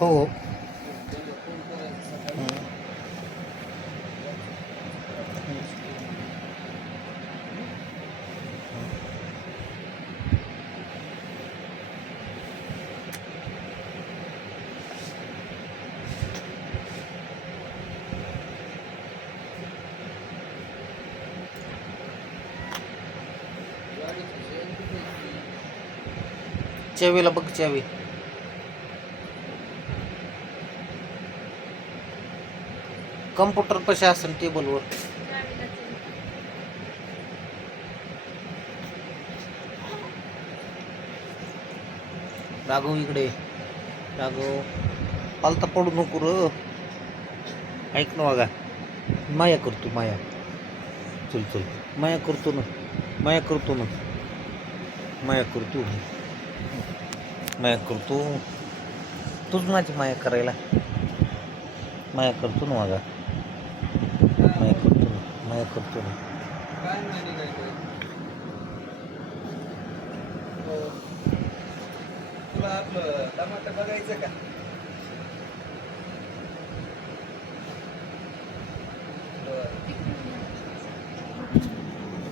हो. चावीला बघ चावी. कम्प्युटर पशी असेल टेबलवर. राघव इकडे. राघव पालता पडू नको र. ऐक ना बघा. माया करतो माया. चल चल माया करतो ना. माया करतो ना. माया करतो. माया करतो. तूच माझी माया करायला. माया करतो ना माझा. माया करतो ना. माया करतो ना. तुला आपलं टमाटर बघायचं का?